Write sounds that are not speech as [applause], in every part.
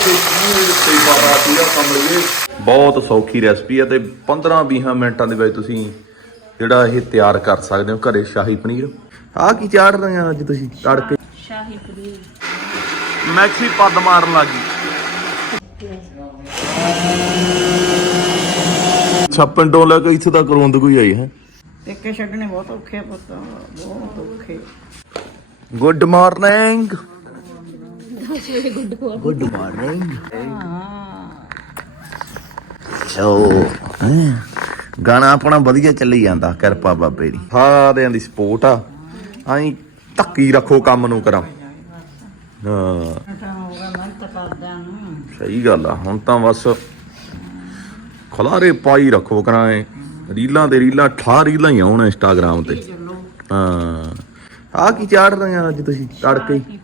ਇੱਥੇ ਪੂਰੇ ਤੇ ਬਾਬਾ ਪੂਰਾ ਕੰਮ ਲਈਏ ਬਹੁਤ ਸੌਖੀ ਰੈਸਪੀ ਹੈ ਤੇ 15-20 ਮਿੰਟਾਂ ਦੇ ਵਿੱਚ ਤੁਸੀਂ ਜਿਹੜਾ ਇਹ ਤਿਆਰ ਕਰ ਸਕਦੇ ਹੋ ਘਰੇ ਸ਼ਾਹੀ ਪਨੀਰ। ਆਹ ਕੀ ਚਾੜ ਰਹੇ ਆ ਅੱਜ ਤੁਸੀਂ ਤੜਕੇ? ਸ਼ਾਹੀ ਪਨੀਰ। ਮੈਕਸੀ ਪੱਦ ਮਾਰਨ ਲੱਗੀ ਛੱਪਨ ਤੋਂ ਲੈ ਕੇ ਇੱਥੇ ਤੱਕ ਰੋਂਦ ਕੋਈ ਆਈ ਹੈ? ਪੇਕੇ ਛੱਡਣੇ ਬਹੁਤ ਔਖੇ ਆ ਪੁੱਤ ਬਹੁਤ ਔਖੇ। ਗੁੱਡ ਮਾਰਨਿੰਗ ਗੁੱਡ ਮਾਰਨਿੰਗ ਚੋ ਗਾਣਾ ਆਪਣਾ ਵਧੀਆ ਚੱਲੀ ਜਾਂਦਾ ਕਿਰਪਾ ਬਾਬੇ ਦੀ। ਸਾਰਿਆਂ ਦੀ ਸਪੋਰਟ ਆ। ਐਂ ਧੱਕੀ ਰੱਖੋ ਕੰਮ ਨੂੰ ਕਰਾਂ। ਹਾਂ। ਸਹੀ ਗੱਲ ਆ ਹੁਣ ਤਾਂ ਬਸ ਖਲਾਰੇ ਪਾਈ ਰੱਖੋ ਕਰਾਂ ਐ ਰੀਲਾਂ ਤੇ ਰੀਲਾਂ ਠਾ ਰੀਲਾਂ ਹੀ ਆਉਣ ਇੰਸਟਾਗ੍ਰਾਮ ਤੇ। ਹਾਂ। ਆ ਕੀ ਚਾੜ ਰਹੇ ਆ ਅੱਜ ਤੁਸੀਂ ਤੜਕੇ ਹੀ?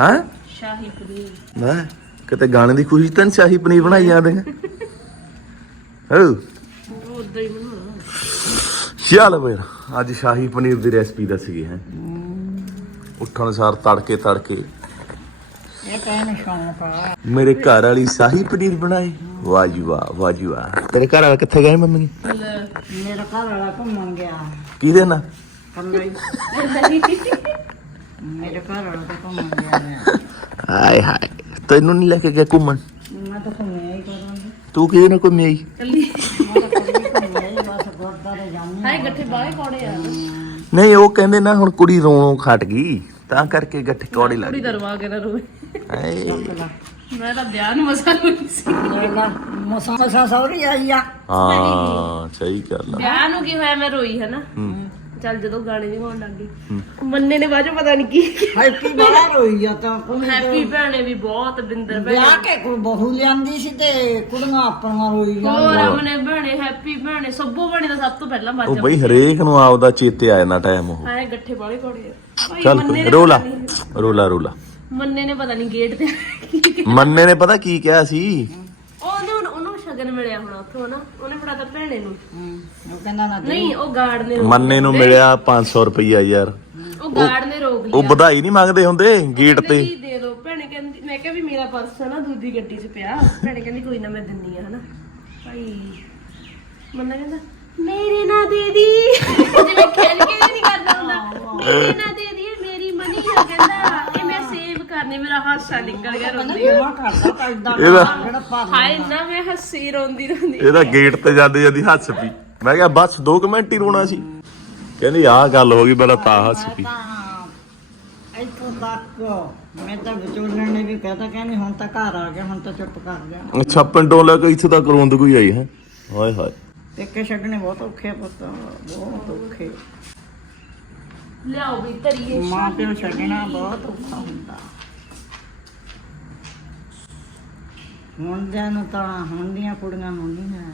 ਹੈਂ? ਸ਼ਾਹੀ ਪਨੀਰ। ਮੈਂ ਕਿਤੇ ਗਾਣੇ ਦੀ ਖੁਸ਼ੀ ਤਾਂ ਨੀ ਸ਼ਾਹੀ ਪਨੀਰ ਬਣਾਈ ਜਾਂਦੇ ਹੋ ਉਦਾਂ ਹੀ ਬਣਾਉਣਾ। ਚੱਲ ਫਿਰ ਅੱਜ ਸ਼ਾਹੀ ਪਨੀਰ ਦੀ ਰੈਸਪੀ ਦੱਸੀ ਹੈ। ਉੱਠਣ ਸਾਰ ਤੜਕੇ ਤੜਕੇ। ਇਹ ਆ। ਮੇਰੇ ਘਰ ਵਾਲੀ ਸ਼ਾਹੀ ਪਨੀਰ ਬਣਾਈ। ਵਾਹ ਜੀ ਵਾਹ ਵਾਹ ਜੀ ਵਾਹ। ਤੇਰੇ ਘਰ ਵਾਲਾ ਕਿੱਥੇ ਗਏ ਮੰਮੀ? ਮੇਰਾ ਘਰ ਵਾਲਾ ਘੁੰਮਣ ਗਿਆ। ਕਿਹਦੇ ਨਾਲ? ਹੀ ਮੇਰੇ ਘਰ ਵਾਲਾ ਤਾਂ ਘੁੰਮਣ ਗਿਆ ਹਾਏ ਹਾਏ ਤੈਨੂੰ ਨਹੀਂ ਲੈ ਕੇ ਗਿਆ ਘੁੰਮਣ? ਮੈਂ ਤਾਂ ਘੁੰਮਿਆ ਹੀ ਕਰਾਂਗੀ ਤੂੰ ਕਿਹਦੇ ਨਾਲ ਘੁੰਮੀ ਆਈ ਕੱਲੀ ਹੀ ਹਾਏ ਗੱਠੇ ਆ। ਨਹੀਂ ਉਹ ਕਹਿੰਦੇ ਨਾ ਹੁਣ ਕੁੜੀ ਰੋਣੋਂ ਖਟ ਗਈ ਤਾਂ ਕਰਕੇ ਗੱਠੇ ਕੌੜੇ ਲੱਗ ਕੁੜੀ ਗਏ ਦਰਵਾ ਕੇ ਨਾ ਰੋਵੇ। ਹਾਏ। ਮੈਂ ਤਾਂ ਵਿਆਹ ਨੂੰ ਮਸਾ ਹੋਈ ਸੀ ਮਸਾ ਮਸਾ ਸੌਰੀ ਆਈ ਆ। ਹਾਂ ਸਹੀ ਗੱਲ ਆ। ਵਿਆਹ ਨੂੰ ਕੀ ਹੋਇਆ ਮੈਂ ਰੋਈ ਹੈ। ਨਾ ਚੱਲ ਜਦੋਂ ਗਾਣੇ ਵੀ ਹੋਣ ਲੱਗ ਗਏ। ਮੰਨੇ ਨੇ ਬਾਅਦ ਚੋਂ ਪਤਾ ਨਹੀਂ ਕੀ ਹੈਪੀ ਬੜਾ ਰੋਈ ਆ ਤਾਂ ਕੁੜੀ ਹੈਪੀ ਭੈਣੇ ਵੀ ਬਹੁਤ ਬਿੰਦਰ ਭੈਣੇ। ਵਿਆਹ ਕੇ ਕੋਈ ਬਹੂ ਲਿਆਂਦੀ ਸੀ ਤੇ ਕੁੜੀਆਂ ਆਪਣੀਆਂ ਰੋਈਆਂ ਹੋਰ ਆਪਣੇ ਭੈਣੇ ਹੈਪੀ ਭੈਣੇ ਸੱਬੂ ਭੈਣੇ ਦਾ ਸਭ ਤੋਂ ਪਹਿਲਾਂ ਉਹ ਬਾਜਾ ਬਈ ਹਰੇਕ ਨੂੰ ਆਪਦਾ ਚੇਤੇ ਆ ਜਾਂਦਾ ਟਾਈਮ ਉਹ। ਹਾਏ ਗੱਠੇ ਬਾਹਲੇ ਕੌੜੇ ਚੱਲ ਮੰਨੇ ਕੋਈ ਨੇ ਰੋਲਾ ਰੋਲਾ ਰੋਲਾ। ਮੰਨੇ ਨੇ ਪਤਾ ਨਹੀਂ ਗੇਟ ਤੇ ਮੰਨੇ ਨੇ ਪਤਾ ਕੀ ਕਿਹਾ ਸੀ? ਉਹਨੂੰ ਉਹਨੂੰ ਸ਼ਗਨ ਮਿਲਿਆ ਹੁਣ ਉੱਥੋਂ ਨਾ ਉਹਨੇ ਫੜਾਤਾ ਭੈਣੇ ਨੂੰ। ਹਮ, ਉਹ ਕਹਿੰਦਾ ਨਾ ਦੇ। ਨਹੀਂ ਉਹ ਗਾਰਡ ਨੇ ਰੋਕ ਮੰਨੇ ਨੂੰ ਮਿਲਿਆ 500 ਰੁਪਈਆ ਯਾਰ। ਉਹ ਗਾਰਡ ਨੇ ਰੋਕ ਲਿਆ। ਉਹ ਵਧਾਈ ਨਹੀਂ ਮੰਗਦੇ ਹੁੰਦੇ ਗੇਟ ਤੇ। ਕਹਿੰਦੀ ਦੇ ਦੋ। ਭੈਣੇ ਕਹਿੰਦੀ ਮੈਂ ਕਿਹਾ ਵੀ ਮੇਰਾ ਪਰਸ ਹੈ ਨਾ ਦੂਜੀ ਗੱਡੀ 'ਚ ਪਿਆ। ਭੈਣੇ ਕਹਿੰਦੀ ਕੋਈ ਨਾ ਮੈਂ ਦਿੰਨੀ ਆ ਹਨਾ। ਭਾਈ ਮੰਨਾ ਕਹਿੰਦਾ ਮੇਰੇ ਨਾਲ ਦੇ ਦੀ। ਜਿਵੇਂ ਖੇਲ ਕੇ ਨਹੀਂ ਕਰਦਾ ਹੁੰਦਾ। ਮੇਰੇ ਨਾਲ ਦੇ ਕਰਨੀ ਮੇਰਾ ਹਾਸਾ ਨਿਕਲ ਗਿਆ ਰੋਂਦੀ ਜਮਾ ਕਰਦਾ ਕਰਦਾ ਇਹਦਾ ਜਿਹੜਾ ਪਾ ਹਾਏ ਨਾ ਮੈਂ ਹੱਸੀ ਰੋਂਦੀ ਰੋਂਦੀ। ਇਹਦਾ ਗੇਟ ਤੇ ਜਾਂਦੇ ਜਾਂਦੀ ਹੱਸ ਪਈ। ਮੈਂ ਕਿਹਾ ਬਸ 2 ਮਿੰਟ ਹੀ ਰੋਣਾ ਸੀ। ਕਹਿੰਦੀ ਆਹ ਗੱਲ ਹੋ ਗਈ ਬੜਾ ਤਾਂ ਹੱਸ ਪਈ। ਤਾਂ ਇੱਥੋਂ ਤੱਕ ਮੈਂ ਤਾਂ ਵਿਚੋਲਣ ਨੇ ਵੀ ਕਹਤਾ ਕਹਿੰਦੀ ਹੁਣ ਤਾਂ ਘਰ ਆ ਗਿਆ ਹੁਣ ਤਾਂ ਚੁੱਪ ਕਰ ਜਾ ਅੱਛਾ ਪਿੰਡੋਂ ਲੈ ਕੇ ਇੱਥੇ ਤੱਕ ਰੋਂਦ ਕੋਈ ਆਈ ਹੈ? ਹਾਏ ਹਾਏ। ਪੇਕੇ ਛੱਡਣੇ ਬਹੁਤ ਔਖੇ ਪੁੱਤ ਬਹੁਤ ਔਖੇ। ਲਿਆਓ ਵੀ ਧਰੀਏ ਮਾਂ ਪਿਓ ਛੱਡਣਾ ਬਹੁਤ ਔਖਾ ਹੁੰਦਾ। ਹੁਣ ਨੂੰ ਤਾਂ ਹੁਣ ਦੀਆਂ ਕੁੜੀਆਂ ਨੂੰ ਨਹੀਂ ਹੈ।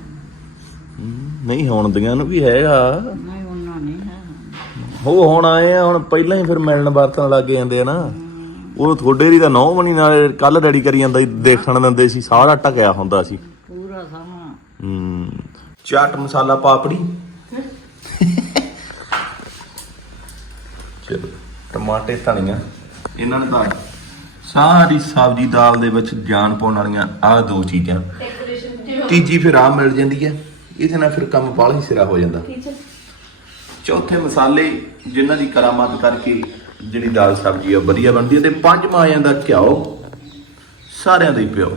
ਨਹੀਂ ਹੁਣ ਦੀਆਂ ਨੂੰ ਵੀ ਹੈਗਾ। ਨਹੀਂ ਉਹਨਾਂ ਨਹੀਂ ਹੈ। ਉਹ ਹੁਣ ਆਏ ਆ ਹੁਣ ਪਹਿਲਾਂ ਹੀ ਫਿਰ ਮਿਲਣ ਵਰਤਣ ਲੱਗ ਜਾਂਦੇ ਆ ਨਾ। ਉਹ ਤੁਹਾਡੇ ਦੀ ਤਾਂ ਨੌ ਬਣੀ ਨਾਲ ਕੱਲ ਰੈਡੀ ਕਰੀ ਜਾਂਦਾ ਸੀ ਦੇਖਣ ਦਿੰਦੇ ਸੀ ਸਾਰਾ ਟਕਿਆ ਹੁੰਦਾ ਸੀ। ਪੂਰਾ ਸਮਾਂ। ਹੂੰ ਚਾਟ ਮਸਾਲਾ ਪਾਪੜੀ। [laughs] ਚਲੋ ਟਮਾਟੇ ਧਨੀਆ ਇਹਨਾਂ ਨੇ ਤਾਂ ਸਾਰੀ ਸਬਜ਼ੀ ਦਾਲ ਦੇ ਵਿੱਚ ਜਾਨ ਪਾਉਣ ਵਾਲੀਆਂ ਆਹ ਦੋ ਚੀਜ਼ਾਂ। ਤੀਜੀ ਫਿਰ ਆ ਮਿਲ ਜਾਂਦੀ ਹੈ। ਇਹਦੇ ਨਾਲ ਫਿਰ ਕੰਮ ਬਾਹਲਾ ਹੀ ਸਿਰਾ ਹੋ ਜਾਂਦਾ। ਠੀਕ ਹੈ। ਚੌਥੇ ਮਸਾਲੇ ਜਿਨ੍ਹਾਂ ਦੀ ਕਰਾਮਾਤ ਕਰਕੇ ਜਿਹੜੀ ਦਾਲ ਸਬਜ਼ੀ ਆ ਵਧੀਆ ਬਣਦੀ ਹੈ ਤੇ ਪੰਜਵਾਂ ਆ ਜਾਂਦਾ ਘਿਓ। ਸਾਰਿਆਂ ਦੇ ਪਿਓ।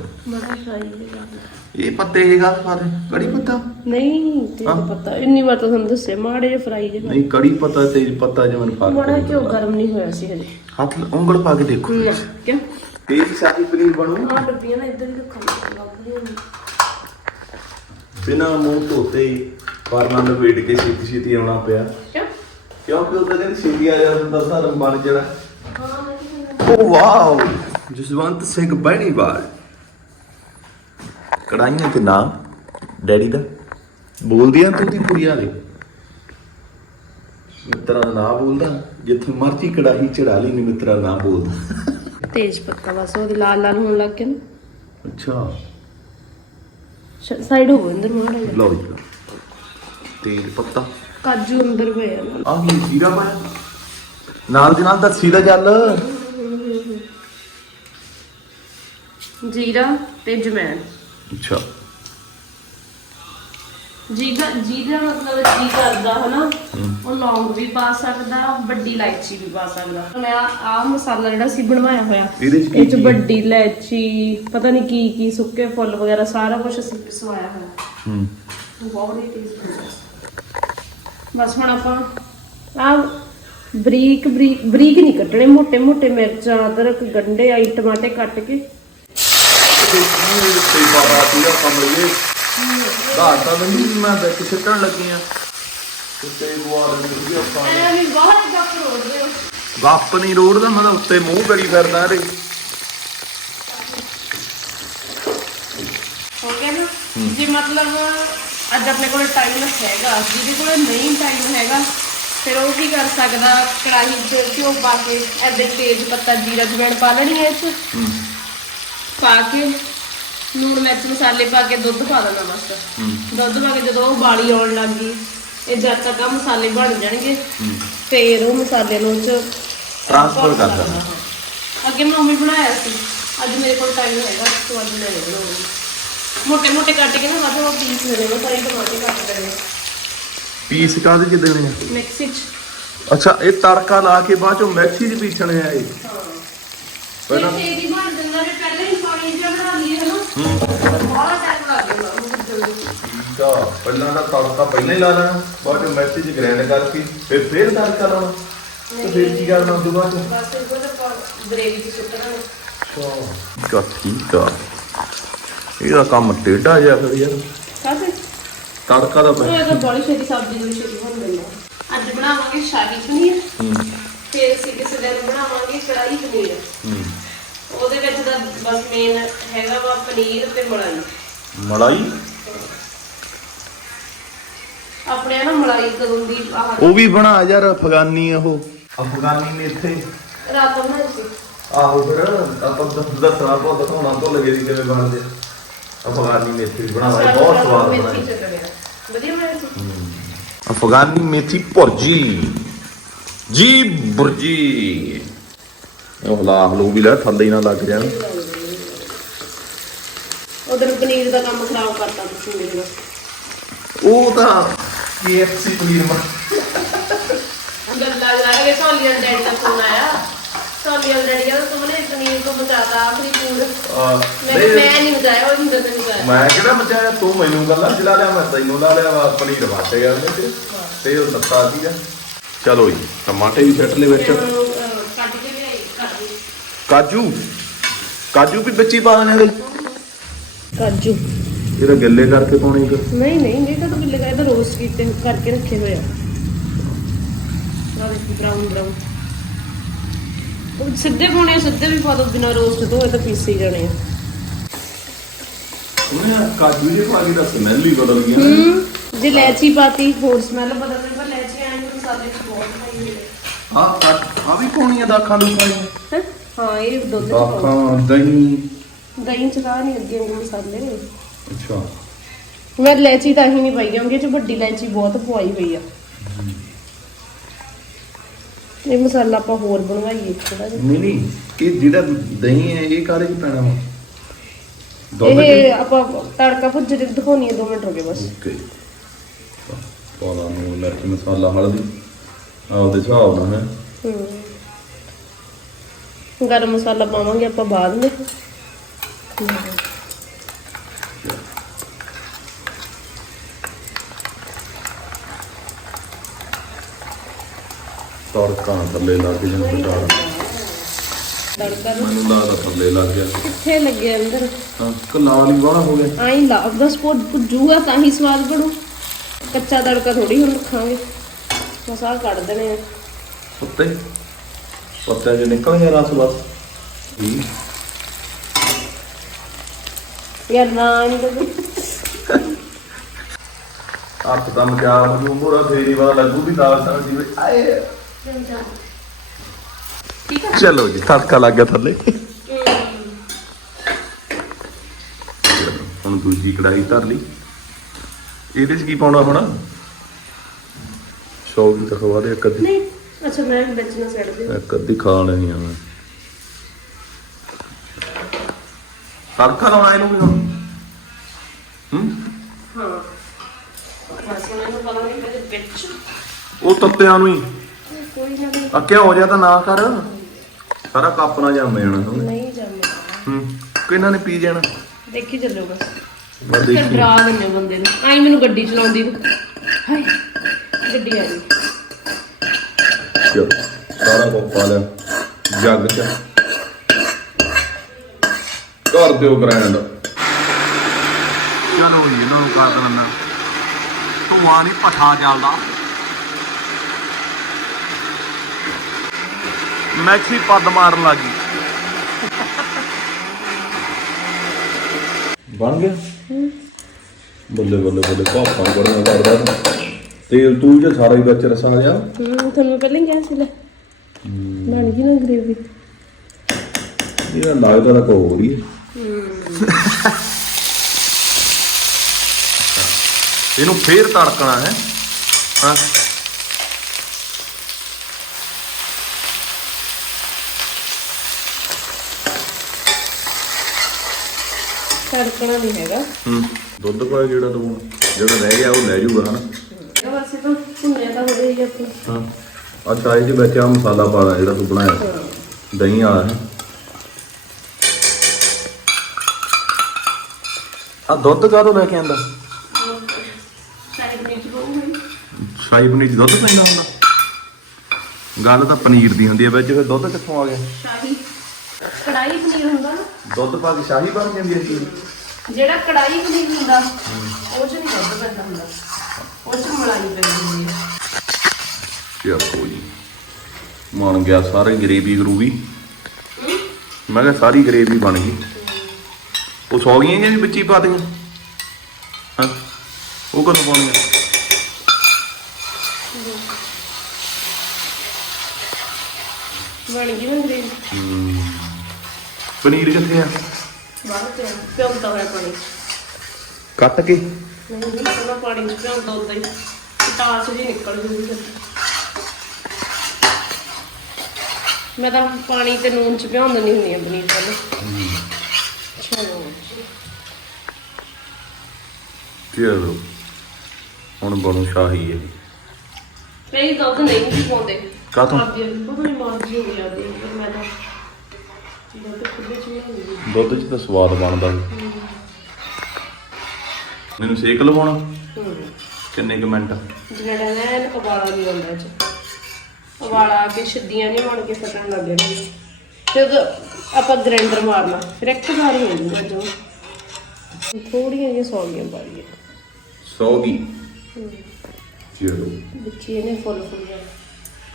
ਇਹ ਪੱਤੇ ਇਹ ਗੱਲ ਕਰ ਕੜੀ ਪੱਤਾ? ਨਹੀਂ ਤੇ ਪਤਾ ਇੰਨੀ ਵਾਰ ਤਾਂ ਤੁਹਾਨੂੰ ਦੱਸਿਆ ਮਾੜੇ ਜਿਹੇ ਫਰਾਈ ਜਿਹੇ ਨਹੀਂ ਕੜੀ ਪੱਤਾ ਤੇਜ ਪੱਤਾ ਜਿਵੇਂ ਫ਼ਰਕ ਮਾੜਾ ਘਿਓ ਗਰਮ ਨਹੀਂ ਹੋਇਆ ਸੀ ਹਜੇ। ਹੱਥ ਲ- ਉਂਗਲ ਪਾ ਕੇ ਦੇਖੋ। ਨਾ ਕਿਉਂ? ਤੇਰੀ ਸਾਡੀ ਪਨੀਰ ਬਣੂ। ਆ ਡੱਬੀਆਂ ਨਾ ਇੱਧਰ ਹੀ ਰੱਖਾਂ ਲੱਭਦੀਆਂ ਨੇ ਬਿਨਾ ਮੂੰਹ ਧੋਤੇ ਹੀ ਪਰਨਾ ਲਪੇਟ ਕੇ ਛੇਤੀ ਛੇਤੀ ਆਉਣਾ ਪਿਆ। ਕਿਉਂ? ਕਿਉਂਕਿ ਉਹ ਕਹਿੰਦੇ ਛੇਤੀ ਆ ਜਾਂਦਾ ਧਰਮ ਬਣ ਜਿਹੜਾ। ਹਾਂ ਓ ਵਾਓ। ਜਸਵੰਤ ਸਿੰਘ ਬੈਣੀਵਾਲ ਕੜਾਈਆਂ ਤੇ ਨਾਮ ਡੈਡੀ ਦਾ। ਬੋਲਦੀ ਆ ਤੂੰ ਦੀ ਕੁੜੀਆਂ ਦੇ ਮਿੱਤਰਾਂ ਦਾ ਨਾਂ ਬੋਲਦਾ ਜਿੱਥੇ ਮਰਜ਼ੀ ਕੜਾਹੀ ਚੜਾ ਲਈ ਨਹੀਂ ਮਿੱਤਰਾਂ ਦਾ ਨਾਂ ਬੋਲਦਾ। ਤੇਜ ਪੱਤਾ ਬਸ ਉਹਦੇ ਲਾਲ ਲਾਲ ਹੋਣ ਲੱਗ ਗਏ ਨਾ। ਅੱਛਾ। ਸਾਈਡ ਹੋ ਅੰਦਰ ਮਾੜਾ ਜਿਹਾ। ਲਓ ਜੀ। ਤੇਲ ਪੱਤਾ। ਕਾਜੂ ਅੰਦਰ ਪਏ ਆ। ਆਹ ਕੀ ਜੀਰਾ ਪਾਇਆ? ਨਾਲ ਦੀ ਨਾਲ ਦੱਸੀ ਦਾ ਚੱਲ। ਜੀਰਾ ਤੇ ਜਮੈਣ ਅੱਛਾ। ਜੀਰਾ ਜੀਰਾ ਮਤਲਬ ਜੀ ਕਰਦਾ ਹਨਾ? ਉਹ ਲੌਂਗ ਵੀ ਪਾ ਸਕਦਾ ਵੱਡੀ ਇਲਾਇਚੀ ਵੀ ਪਾ ਸਕਦਾ। ਮੈਂ ਆ ਮਸਾਲਾ ਜਿਹੜਾ ਸੀ ਬਣਵਾਇਆ ਹੋਇਆ ਇਹਦੇ ਚ ਵੱਡੀ ਇਲਾਇਚੀ ਪਤਾ ਨਹੀਂ ਕੀ ਕੀ ਸੁੱਕੇ ਫੁੱਲ ਵਗੈਰਾ ਸਾਰਾ ਕੁਝ ਅਸੀਂ ਪਿਸਵਾਇਆ ਹੋਇਆ। ਹੂੰ। ਬਹੁਤ ਹੀ ਟੇਸਟ ਬਸ ਹੁਣ ਆਪਾਂ ਆ ਬਰੀਕ ਬਰੀਕ ਬਰੀਕ ਨਹੀਂ ਕੱਟਣੇ ਮੋٹے ਮੋٹے ਮਿਰਚਾਂ ਅਦਰਕ ਗੰਡੇ ਆਈ ਟਮਾਟੇ ਕੱਟ ਕੇ ਦੇਖੀ ਤੇ ਬਾਬਾ ਪੂਰਾ ਕੰਮ ਲਈਏ ਘਾਟਾ ਨਹੀਂ ਮੈਂ ਵਿੱਚ ਸਿੱਟਣ ਲੱਗੀ ਆ। ਉੱਤੇ ਗੁਆਰ ਦੀ ਆਪਾਂ ਐ ਵੀ ਬਹੁਤ ਗੱਪ ਰੋੜਦੇ ਹੋ। ਗੱਪ ਨਹੀਂ ਰੋੜਦਾ ਮੈਂ ਉੱਤੇ ਮੂੰਹ ਕਰੀ ਫਿਰਦਾ ਇਹਦੇ ਹੋ ਗਿਆ ਨਾ? ਜੇ ਮਤਲਬ ਅੱਜ ਆਪਣੇ ਕੋਲ ਟਾਈਮ ਹੈਗਾ ਜਿਹਦੇ ਕੋਲ ਨਹੀਂ ਟਾਈਮ ਹੈਗਾ ਫਿਰ ਉਹ ਕੀ ਕਰ ਸਕਦਾ? ਕੜਾਹੀ 'ਚ ਘਿਓ ਪਾ ਕੇ ਐਦਾਂ ਤੇਜ਼ ਪੱਤਾ ਜੀਰਾ ਜਵੈਣ ਪਾ ਲੈਣੀ ਹੈ ਇਸ ਪਾ ਕੇ ਨੂਣ ਮਿਰਚ ਮਸਾਲੇ ਪਾ ਕੇ ਦੁੱਧ ਪਾ ਦੇਣਾ ਬਸ। ਦੁੱਧ ਪਾ ਕੇ ਜਦੋਂ ਉਹ ਬਾਲੀ ਆਉਣ ਲੱਗ ਗਈ ਇਹ ਜਦ ਤੱਕ ਆ ਮਸਾਲੇ ਬਣ ਜਾਣਗੇ ਫੇਰ ਉਹ ਮਸਾਲੇ ਨੂੰ ਚ ਟ੍ਰਾਂਸਫਰ ਕਰ ਦੇਣਾ। ਅੱਗੇ ਮੈਂ ਉਵੇਂ ਬਣਾਇਆ ਸੀ ਅੱਜ ਮੇਰੇ ਕੋਲ ਟਾਈਮ ਹੈਗਾ ਤੋ ਅੱਜ ਮੈਂ ਬਣਾਉਂਗੀ ਮੋਟੇ ਮੋਟੇ ਕੱਟ ਕੇ ਨਾ ਵਾਧਾ ਪੀਸ ਦੇ ਦੇਣਾ ਸਾਰੇ ਟਮਾਟਰ ਕੱਟ ਦੇਣੇ। ਪੀਸ ਕਾਹਦੇ ਚ ਦੇਣੇ ਮਿਕਸੀ ਚ। ਅੱਛਾ ਇਹ ਤੜਕਾ ਲਾ ਕੇ ਬਾਅਦ ਚੋਂ ਮਿਕਸੀ ਚ ਪੀਸਣੇ ਆ ਇਹ? ਹਾਂ। ਪਹਿਲਾਂ ਬਣ ਵੀ ਪਹਿਲਾਂ ਹੀ ਪਾਣੀ ਜਿਹਾ ਬਣਾ ਲਈਏ ਹਨਾ? ਬੜਾ ਟਾਈਮ ਲੱਗ ਜਾਂਦਾ ਉਹਨੂੰ ਜਲਦੀ ਠੀਕ ਆ ਪਹਿਲਾਂ ਦਾ ਤੜਕਾ ਪਹਿਲਾਂ ਹੀ ਲਾ ਲੈਣਾ ਬਾਅਦ ਚੋਂ ਮਿਕਸੀ 'ਚ ਗ੍ਰਾਈਂਡ ਕਰਕੇ ਫਿਰ ਫੇਰ ਤੜਕਾ ਲਾਉਣਾ। ਤੇ ਫਿਰ ਕੀ ਕਰਨਾ ਉਸ ਤੋਂ ਬਾਅਦ ਚ? ਬਸ ਇਹ ਆਪਾਂ ਗ੍ਰੇਵੀ 'ਚ ਸੁੱਟਣਾ। ਆ ਠੀਕ ਆ। ਇਹਦਾ ਕੰਮ ਟੇਢਾ ਜਿਹਾ ਫਿਰ ਯਾਰ। ਕਾਹਦੇ? ਤੜਕਾ ਦਾ ਪੈ ਇਹ ਤਾਂ ਬੜੀ ਛੇਤੀ ਸਬਜ਼ੀ ਨੂੰ ਛੇਤੀ ਬਣ ਆ। ਅੱਜ ਬਣਾਵਾਂਗੇ ਸ਼ਾਹੀ ਪਨੀਰ। ਹੂੰ। ਫਿਰ ਅਸੀਂ ਕਿਸੇ ਦਿਨ ਬਣਾਵਾਂਗੇ ਕੜਾਈ ਪਨੀਰ। ਹੂੰ। ਉਹਦੇ ਵਿੱਚ ਤਾਂ ਬਸ ਮੇਨ ਹੈਗਾ ਵਾ ਪਨੀਰ ਤੇ ਮਲਾਈ। ਮਲਾਈ? ਆਪਣੇ ਨਾ ਮਲਾਈ ਕਦੋਂ ਦੀ ਆਹ ਉਹ ਵੀ ਬਣਾ ਯਾਰ ਅਫਗਾਨੀ ਉਹ। ਅਫਗਾਨੀ ਮੇਥੇ ਰਾਤ ਨੂੰ ਬਣਾਈ ਸੀ। ਆਹੋ ਫਿਰ ਆਪਾਂ ਦੱਸਣਾ ਬਹੁਤ ਦਿਖਾਉਣਾ ਤੋਂ ਲੱਗੇ ਦੀ ਕਿਵੇਂ ਬਣਦੇ ਅਫਗਾਨੀ ਮੇਥੀ ਵੀ ਬਹੁਤ ਸਵਾਦ ਰਿਹਾ ਵਧੀਆ ਬਣਾਈ ਸੀ। ਅਫਗਾਨੀ ਮੇਥੀ ਭੁਰਜੀ। ਜੀ ਬੁਰਜੀ। ਉਹ ਲਾ ਹਲੂ ਵੀ ਲੈ ਥੱਲੇ ਹੀ ਨਾ ਲੱਗ ਜਾਣ। ਉਧਰ ਪਨੀਰ ਦਾ ਕੰਮ ਖਰਾਬ ਕਰਤਾ ਤੁਸੀਂ ਮੇਰੇ ਨਾਲ। ਉਹ ਤਾਂ KFC ਪਨੀਰ ਮਾ ਗੱਲਾਂ ਜਾ ਰਹੇ ਸੋਲੀਅਨ ਡੈਡੀ ਦਾ ਫੋਨ ਆਇਆ। ਸੋਲੀਅਨ ਡੈਡੀ ਕਹਿੰਦਾ ਤੁਮਨੇ ਪਨੀਰ ਤੋਂ ਬਚਾਤਾ ਆਖਰੀ ਪੂਰ। ਮੈਂ ਨਹੀਂ। ਬਚਾਇਆ ਉਹ ਜਿੰਦਰ ਨੇ ਬਚਾਇਆ। ਮੈਂ ਕਿਹੜਾ ਮਚਾਇਆ ਤੂੰ ਮੈਨੂੰ ਗੱਲਾਂ ਚਲਾ ਲਿਆ ਮੈਂ ਤੈਨੂੰ ਲਾ ਲਿਆ ਵਾ ਪਨੀਰ ਵਾਟੇ ਗਿਆ ਤੇ ਤੇ ਉਹ ਲੱਤਾ ਸੀਗਾ। ਚਲੋ ਜੀ ਟਮਾਟੇ ਵੀ ਛੱਟ ਲੈ ਵਿੱਚ। ਕੱਢ ਕੇ ਲਿਆਈ ਕੱਢ ਕਾਜੂ? ਕਾਜੂ ਵੀ ਵਿੱਚ ਹੀ ਪਾ ਦੇਣੇ ਇਹਦੇ ਕਾਜੂ। ਇਹਦਾ ਗੱਲੇ ਕਰਕੇ ਪਾਉਣੇ ਇੱਕ। ਨਹੀਂ ਨਹੀਂ ਇਹ ਤਾਂ ਦਾ ਇਹਦਾ ਰੋਸਟ ਕੀਤੇ ਕਰਕੇ ਰੱਖੇ ਹੋਏ ਆ। ਨਾ ਦੇਖੋ ਬਰਾਊਨ ਬਰਾਊਨ ਉਹ ਸਿੱਧੇ ਪਾਉਣੇ ਆ, ਸਿੱਧੇ ਵੀ ਪਾ ਦੋ ਬਿਨਾਂ ਰੋਸਟ ਤੋਂ ਇਹ ਤਾਂ ਪੀਸੇ ਹੀ ਜਾਣੇ ਆ। ਉਹਨੇ ਕਾਜੂ ਦੇ ਪਾ ਕੇ ਦਾ ਸਮੈਲ ਹੀ ਬਦਲ ਗਿਆ। ਹੂੰ ਜੇ ਲੈਚੀ ਪਾਤੀ ਹੋਰ ਸਮੈਲ ਬਦਲਣੀ ਪਰ ਆ ਆ ਵੀ ਪਾਉਣੀ ਆ ਦਾਖਾਂ ਨੂੰ ਪਾਣੀ? ਹੈਂ? ਹਾਂ ਇਹ ਦੁੱਧ ਚ ਪਾਓ। ਦਾਖਾਂ ਦਹੀਂ? ਦਹੀਂ ਚ ਤਾਂ ਨਹੀਂ ਅੱਗੇ ਉਹ ਮਸਾਲੇ ਅੱਛਾ। ਮੈਂ ਲੈਚੀ ਤਾਂ ਹੀ ਨਹੀਂ ਪਾਈ ਕਿਉਂਕਿ ਇਹ ਚ ਵੱਡੀ ਲੈਚੀ ਬਹੁਤ ਪਵਾਈ ਹੋਈ ਆ। ਇਹ ਮਸਾਲਾ ਆਪਾਂ ਹੋਰ ਬਣਵਾਈਏ ਥੋੜਾ ਜਿਹਾ। ਨਹੀਂ ਨਹੀਂ ਇਹ ਜਿਹੜਾ ਦਹੀਂ ਹੈ ਇਹ ਕਾਹਦੇ ਚ ਪੈਣਾ ਵਾ? ਦੁੱਧ ਇਹ ਆਪਾਂ ਤੜਕਾ ਭੁੱਜ ਕੇ ਦਿਖਾਉਣੀ ਹੈ 2 ਮਿੰਟ ਰੁਕੇ ਬਸ। ਓਕੇ। ਪਾਲਾ ਨੂੰ ਮਿਰਚ ਮਸਾਲਾ ਹਲਦੀ। ਆਪਦੇ ਹਿਸਾਬ ਨਾਲ ਹੈ। ਹੂੰ। ਗਰਮ ਮਸਾਲਾ ਪਾਵਾਂਗੇ ਆਪਾਂ ਬਾਅਦ ਵਿੱਚ। ਤੜਕਾ ਥੱਲੇ ਲੱਗ ਜਾਂਦਾ ਟਾੜ ਤੜਕਾ ਨੂੰ। ਮੈਨੂੰ ਲੱਗਦਾ ਥੱਲੇ ਲੱਗ ਗਿਆ। ਕਿੱਥੇ ਲੱਗੇ ਅੰਦਰ? ਹਾਂ ਕਲਾਲ ਹੀ ਵਾਲਾ ਹੋ ਗਿਆ। ਆਈ ਲਾ ਬਸ ਪੁੱਜ ਪੁੱਜੂਗਾ ਤਾਂ ਹੀ ਸਵਾਦ ਬਣੂ। ਕੱਚਾ ਤੜਕਾ ਥੋੜੀ ਹੁਣ ਰੱਖਾਂਗੇ। ਬਸ ਆਹ ਕੱਢ ਦੇਣੇ ਆ। ਪੱਤੇ ਪੱਤੇ ਜੇ ਨਿਕਲ ਗਿਆ ਰਸ ਬਸ ਠੀਕ। ਯਾਰ ਨਾ ਨਹੀਂ ਤਾਂ ਹੱਥ ਕੰਮ ਕਿਆ ਮੈਨੂੰ ਮੋੜਾ ਫੇਰੀ ਵਾਲਾ ਲੱਗੂ ਵੀ ਦਾਲ ਸਬਜ਼ੀ ਵਿੱਚ ਆਏ ਠੀਕ ਆ। ਚਲੋ ਜੀ ਤੜਕਾ ਲੱਗ ਗਿਆ ਥੱਲੇ। ਹੁਣ ਦੂਜੀ ਕੜਾਈ ਧਰ ਲਈ। ਇਹਦੇ 'ਚ ਕੀ ਪਾਉਣਾ ਹੁਣ? ਸੌ ਵੀ ਤਾਂ ਖਵਾ ਦੇ ਇੱਕ ਅੱਧੀ। ਨਹੀਂ ਅੱਛਾ ਮੈਂ ਵਿੱਚ ਨਾ ਸੜ ਦੇ ਇੱਕ ਅੱਧੀ ਖਾ ਲੈਣੀ ਆ ਮੈਂ। ਤੜਕਾ ਲਾਉਣਾ ਇਹਨੂੰ ਵੀ ਹੁਣ। ਹੂੰ? ਹਾਂ। ਬਸ ਉਹਨਾਂ ਨੂੰ ਪਤਾ ਨਹੀਂ ਕਦੇ ਵਿੱਚ। ਉਹ ਤੱਤਿਆਂ ਨੂੰ ਹੀ। ਕੋਈ ਨਾ ਕੋਈ ਆ ਕਿਆ ਹੋ ਜਾ ਤਾਂ ਨਾ ਕਰ। ਸਾਰਾ ਕੱਪ ਨਾ ਜੰਮ ਜਾਣਾ ਨਹੀਂ ਜੰਮਦਾ ਹੂੰ। ਕਿਹਨਾਂ ਨੇ ਪੀ ਜਾਣਾ? ਦੇਖੀ ਚੱਲੋ ਬਸ। ਬਸ ਫਿਰ ਦੇਖੀ। ਡਰਾ ਦਿੰਦੇ ਹੋ ਬੰਦੇ ਨੂੰ। ਆਈ ਮੈਨੂੰ ਗੱਡੀ ਚਲਾਉਂਦੀ ਨੂੰ। ਹਾਏ। ਗੱਡੀ ਆ ਗਈ ਚਲੋ ਸਾਰਾ ਕੁਝ ਪਾ ਲਿਆ। ਜੱਗ ਚ ਕਰ ਦਿਓ ਗ੍ਰੈਂਡ ਚਲੋ ਜੀ ਇਹਨਾਂ ਨੂੰ ਕਰ ਦੇਣਾ ਧੂਆਂ ਨਹੀਂ ਪਠਾ ਚੱਲਦਾ ਮੈਕਸੀ ਪੱਦ ਮਾਰਨ ਲੱਗੀ। ਬਣ ਗਿਆ? ਬੱਲੇ ਬੱਲੇ ਬੱਲੇ ਪਾਪਾ ਬੜੀਆਂ ਕਰਦਾ। ਤੇਲ ਤੂਲ ਜੇ ਸਾਰਾ ਹੀ ਵਿੱਚ ਰਸਾ ਗਿਆ ਹੂੰ ਤੁਹਾਨੂੰ ਮੈਂ ਪਹਿਲਾਂ ਹੀ ਕਿਹਾ ਸੀ ਲੈ। ਬਣ ਗਈ ਨਾ ਗ੍ਰੇਵੀ। ਇਹਦਾ ਲੱਗਦਾ ਤਾਂ ਕੋ ਹੋ ਰਹੀ ਹੈ ਇਹਨੂੰ ਫੇਰ ਤੜਕਣਾ ਹੈ। ਹਾਂ। ਤੜਕਣਾ ਨਹੀਂ ਹੈਗਾ। ਹੂੰ ਦੁੱਧ ਪਾ ਜਿਹੜਾ ਤੂੰ ਜਿਹੜਾ ਰਹਿ ਗਿਆ ਉਹ ਲੈ ਜਾਊਗਾ ਹਨਾ? ਹੋ ਹੀ ਆਪਣਾ ਹਾਂ। ਅੱਛਾ ਇਹਦੇ ਵਿੱਚ ਆ ਮਸਾਲਾ ਪਾ ਦੇ ਜਿਹੜਾ ਤੂੰ ਬਣਾਇਆ। ਦਹੀਂ ਵਾਲਾ ਹੈ। ਆ ਦੁੱਧ ਕਾਹਦੋਂ ਲੈ ਕੇ ਆਂਦਾ ਸ਼ਾਹੀ ਪਨੀਰ ਚ ਪਾਉਂਗੀ ਸ਼ਾਹੀ ਪਨੀਰ 'ਚ ਦੁੱਧ ਪੈਂਦਾ ਹੁੰਦਾ। ਗੱਲ ਤਾਂ ਪਨੀਰ ਦੀ ਹੁੰਦੀ ਹੈ ਵਿੱਚ ਫਿਰ ਦੁੱਧ ਕਿੱਥੋਂ ਆ ਗਿਆ? ਸ਼ਾਹੀ। ਕੜਾਈ ਪਨੀਰ ਹੁੰਦਾ ਨਾ। ਦੁੱਧ ਪਾ ਕੇ ਸ਼ਾਹੀ ਬਣ ਜਾਂਦੀ ਹੈ ਚੀਜ਼ ਜਿਹੜਾ ਕੜਾਈ ਪਨੀਰ ਹੁੰਦਾ ਉਹ ਚ ਨਹੀਂ ਦੁੱਧ ਪੈਂਦਾ ਹੁੰਦਾ। ਉਹ ਚ ਮਲਾਈ ਪੈਂਦੀ ਹੁੰਦੀ ਹੈ। ਚਲੋ ਜੀ ਬਣ ਗਿਆ ਸਾਰੇ ਗਰੇਵੀ ਗਰੂਵੀ ਮੈਂ ਕਿਹਾ ਸਾਰੀ ਗਰੇਵੀ ਬਣ ਗਈ। ਉਹ ਸੌ ਗਈਆਂ ਜਾਂ ਵੀ ਵਿੱਚ ਹੀ ਪਾ ਦਿੱਤੀਆਂ ਹਾਂ? ਉਹ ਕਦੋਂ ਪਾਉਣੀਆਂ? ਬਣ ਗਈ ਗ੍ਰੇਵੀ ਪਨੀਰ ਕਿੱਥੇ ਆ? ਬਾਹਰ ਤੇ ਪਿਉਂਦਾ ਹੋਇਆ ਪਾਣੀ। ਕੱਟ ਕੇ? ਨਹੀਂ ਨਹੀਂ ਪਹਿਲਾਂ ਪਾਣੀ ਪਿਉਂਦਾ ਉਦਾਂ ਹੀ। ਟਾਸ ਜੀ ਨਿਕਲ ਜੂਗੀ ਫਿਰ। ਮੈਂ ਤਾਂ ਪਾਣੀ ਤੇ ਨੂਨ ਚ ਭਿਉਂ ਦਿੰਦੀ ਹੁੰਦੀ ਆ ਪਨੀਰ ਪਹਿਲਾਂ ਚਲੋ ਚਲੋ ਹੁਣ ਬਣੂ ਸ਼ਾਹੀ ਹੈ ਕਈ ਦੁੱਧ ਨਹੀਂ ਵੀ ਪਾਉਂਦੇ। ਕਾਹਤੋਂ? ਆਪਦੀ ਪਤਾ ਨਹੀਂ ਮਰਜ਼ੀ ਹੋ ਜਾਂਦੀ ਹੈ, ਪਰ ਮੈਂ ਤਾਂ ਦੁੱਧ ਖੁੱਲੇ ਚ ਨਹੀਂ ਹੁੰਦੀ ਦੁੱਧ 'ਚ ਤਾਂ ਸਵਾਦ ਬਣਦਾ ਮੈਨੂੰ ਸੇਕ ਲਵਾਉਣਾ? ਹੂੰ। ਕਿੰਨੇ ਕੁ ਮਿੰਟ? ਜਿਹੜਾ ਨਾ ਇਹਨੂੰ ਉਬਾਲਾ ਨਹੀਂ ਆਉਂਦਾ ਚ ਆ ਕੇ ਛਿੱਦੀਆਂ ਨਹੀਂ ਬਣ ਕੇ ਫਟਣ ਲੱਗ ਤੇ ਉਦੋਂ ਆਪਾਂ ਗ੍ਰਾਈਂਡਰ ਮਾਰਨਾ ਫਿਰ ਇੱਕ ਵਾਰ ਹੀ ਹੋ ਜੂਗਾ ਜੋ ਥੋੜੀਆਂ ਜਿਹੀਆਂ ਸੌਗੀਆਂ ਪਾ ਲਈਏ ਸੌ ਗਈ ਚਲੋ। ਵਿੱਚ ਹੀ ਇਹਨੇ ਫੁੱਲ ਫੁੱਲ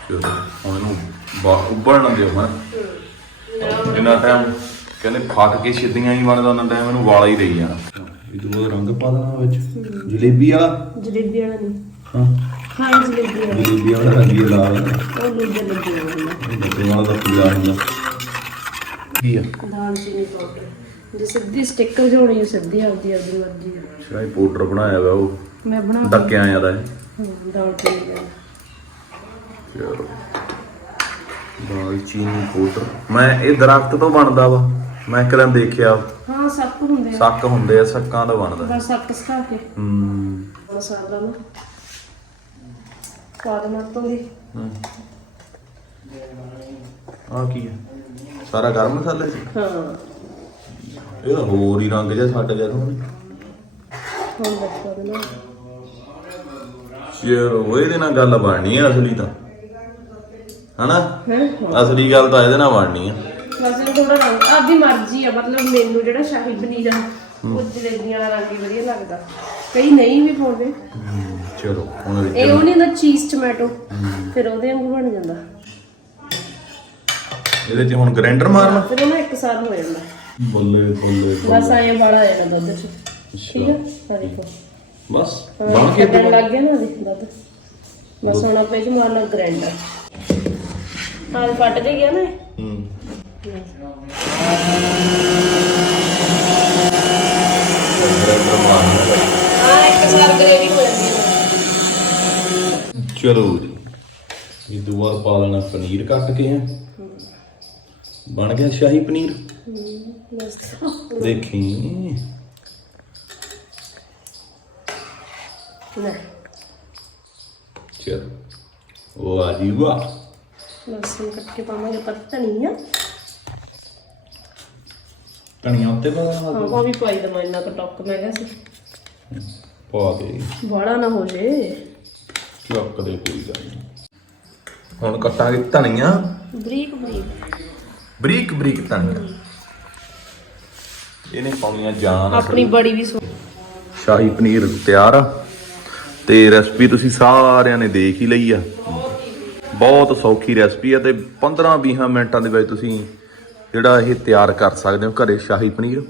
ਚਲੋ ਹੁਣ ਇਹਨੂੰ ਬਾ ਉੱਬਲਣ ਦਿਓ ਮੈਂ ਜਿੰਨਾ ਟਾਈਮ ਕਹਿੰਦੇ ਫਟ ਕੇ ਛਿੱਦੀਆਂ ਹੀ ਬਣਦਾ ਉਹਨਾਂ ਟਾਈਮ ਇਹਨੂੰ ਵਾਲਾ ਹੀ ਰਹੀ ਜਾਣਾ। ਇਹ ਤੋਂ ਰੰਗ ਪਾ ਦੇਣਾ ਵਿੱਚ। ਜਲੇਬੀ ਵਾਲਾ? ਜਲੇਬੀ ਵਾਲਾ ਨਹੀਂ। ਹਾਂ। ਹਾਂ ਜਲੇਬੀ ਵਾਲਾ ਜਲੇਬੀ ਵਾਲਾ ਰੰਗ ਲਾਲ ਉਹ ਲੂਜਾ ਜਲੇਬੀ ਵਾਲਾ ਬੱਚੇ ਵਾਲਾ ਦਾ ਪੀਲਾ ਹੁੰਦਾ ਕੀ ਆ? ਦਾਲ ਚੀਨੀ ਪਾਊਡਰ ਜੇ ਸਿੱਧੀ ਸਟicker ਜੋੜੀ ਹੈ ਸਿੱਧੀ ਆਪਦੀ ਆਪਦੀ ਮਰਜ਼ੀ ਹੈ ਸ਼ਾਇਦ ਪਾਊਡਰ ਬਣਾਇਆ ਵਾ ਉਹ? ਮੈਂ ਬਣਾ ਡੱਕਿਆਂ ਜ਼ਿਆਦਾ ਹੈ ਹਾਂ, ਦਾਲ ਚੀਨੀ ਵਾਲਾ ਚਲੋ। ਦਾਲ ਚੀਨੀ ਪਾਊਡਰ ਮੈਂ ਇਹ ਦਰਖਤ ਤੋਂ ਬਣਦਾ ਵਾ। ਮੈਂ ਇੱਕ ਦਿਨ ਦੇਖਿਆ। ਹਾਂ ਸੱਪ ਹੁੰਦੇ ਆ। ਸੱਕ ਹੁੰਦੇ ਆ ਸੱਕਾਂ ਦਾ ਬਣਦਾ। ਬਸ ਸਕਾ ਕੇ। ਹੂੰ। ਮਸਾਲਾ ਨਾ ਆ ਕੀ ਹੈ ਸਾਰਾ ਗਰਮ ਮਸਾਲਾ ਸੀ? ਹਾਂ। ਇਹ ਤਾਂ ਹੋਰ ਹੀ ਰੰਗ ਜਿਹਾ ਛੱਡ ਗਿਆ ਤੂੰ ਹੁਣ ਦੱਸੋ ਨਾ ਚਲੋ ਇਹਦੇ ਨਾਲ ਗੱਲ ਬਣਨੀ ਆ ਅਸਲੀ ਤਾਂ। ਹਨਾ? ਅਸਲੀ ਗੱਲ ਤਾਂ ਇਹਦੇ ਨਾਲ ਬਣਨੀ ਆ। ਬਸ ਇਹ ਥੋੜਾ ਰੰਗ ਆਪਦੀ ਮਰਜ਼ੀ ਆ ਮਤਲਬ ਮੈਨੂੰ ਜਿਹੜਾ ਸ਼ਾਹੀ ਪਨੀਰ ਆ ਉਹ ਜਲੇਬੀਆਂ ਵਾਲਾ ਰੰਗ ਹੀ ਵਧੀਆ ਲੱਗਦਾ। ਕਈ ਨਹੀਂ ਵੀ ਪਾਉਂਦੇ। ਚਲੋ ਹੁਣ ਇਹ ਉਹ ਨਹੀਂ ਹੁੰਦਾ ਚੀਜ਼ ਟੋਮੈਟੋ। ਫਿਰ ਉਹਦੇ ਵਾਂਗੂ ਬਣ ਜਾਂਦਾ। ਇਹਦੇ 'ਚ ਹੁਣ ਗ੍ਰਾਈਂਡਰ ਮਾਰਨਾ? ਫਿਰ ਉਹ ਨਾ ਇੱਕ ਸਾਰ ਹੋ ਜਾਂਦਾ। ਬੱਲੇ ਬੱਲੇ ਬਸ ਆਏ ਵਾਲਾ ਆ ਜਾਂਦਾ ਦੁੱਧ ਚ। ਠੀਕ ਆ? ਆ ਦੇਖੋ। ਬਸ ਬਣ ਕੇ ਕੱਢਣ ਲੱਗ ਗਿਆ ਨਾ ਦੇਖ ਦੁੱਧ। ਬਸ ਹੁਣ ਆਪਾਂ 'ਚ ਮਾਰਨਾ ਗ੍ਰਾਈਂਡਰ ਹਾਂ ਕੱਟ ਦੇ ਗਿਆ ਨਾ ਇਹ। ਹੂੰ। ਗ੍ਰਾਈਂਡਰ ਮਾਰਨਾ। ਹਾਂ ਇੱਕ ਸਾਰ ਗ੍ਰੇਵੀ ਹੋ ਜਾਂਦੀ ਹੈ ਚਲੋ ਜੀ। ਇਹ ਦੁਬਾਰਾ ਪਾ ਲੈਣਾ ਪਨੀਰ ਕੱਟ ਕੇ ਹੈ। ਬਣ ਗਿਆ ਸ਼ਾਹੀ ਪਨੀਰ? ਦੇਖੀ। ਚਲ ਉਹ ਆ ਜੀ ਵਾਹ। ਲਸਣ ਕੱਟ ਕੇ ਪਾਵਾਂਗੇ ਪਰ ਧਨੀਆ ਧਨੀਆ ਉੱਤੇ ਪਾ ਹਾਂ ਉਹ ਵੀ ਪਾਈ ਦਵਾਂ ਇੰਨਾ ਕੁ ਟੱਕ ਮੈਂ ਕਿਹਾ ਸੀ। ਪਾ ਦੇ ਬੜਾ ਨਾ ਹੋ ਜੇ। ਚੱਕ ਦੇ ਕੋਈ ਗੱਲ ਨਹੀਂ ਹੁਣ ਕੱਟਾਂਗੇ ਧਨੀਆ। ਬਰੀਕ ਬਰੀਕ। ਬਰੀਕ ਬਰੀਕ ਧਨੀਆ। ਇਹਨੇ ਪਾਉਣੀਆਂ ਜਾਨ ਆਪਣੀ। ਬੜੀ ਵੀ ਸੋ ਸ਼ਾਹੀ ਪਨੀਰ ਤਿਆਰ ਆ। ਤੇ ਰੈਸਪੀ ਤੁਸੀਂ ਸਾਰਿਆਂ ਨੇ ਦੇਖ ਹੀ ਲਈ ਆ। ਬਹੁਤ ਸੌਖੀ ਰੈਸਪੀ ਆ ਤੇ 15-20 ਮਿੰਟਾਂ ਦੇ ਵਿੱਚ ਤੁਸੀਂ ਜਿਹੜਾ ਇਹ ਤਿਆਰ ਕਰ ਸਕਦੇ ਹੋ ਘਰੇ ਸ਼ਾਹੀ ਪਨੀਰ।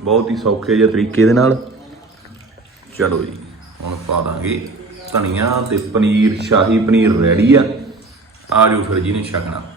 ਬਹੁਤ ਹੀ ਸੌਖੇ ਜਿਹੇ ਤਰੀਕੇ ਦੇ ਨਾਲ। ਚਲੋ ਜੀ। ਹੁਣ ਪਾ ਦਾਂਗੇ ਧਨੀਆ ਤੇ ਪਨੀਰ, ਸ਼ਾਹੀ ਪਨੀਰ ਰੈਡੀ ਆ। ਆ ਜਾਓ ਫਿਰ ਜੀ ਨੇ ਛਕਣਾ।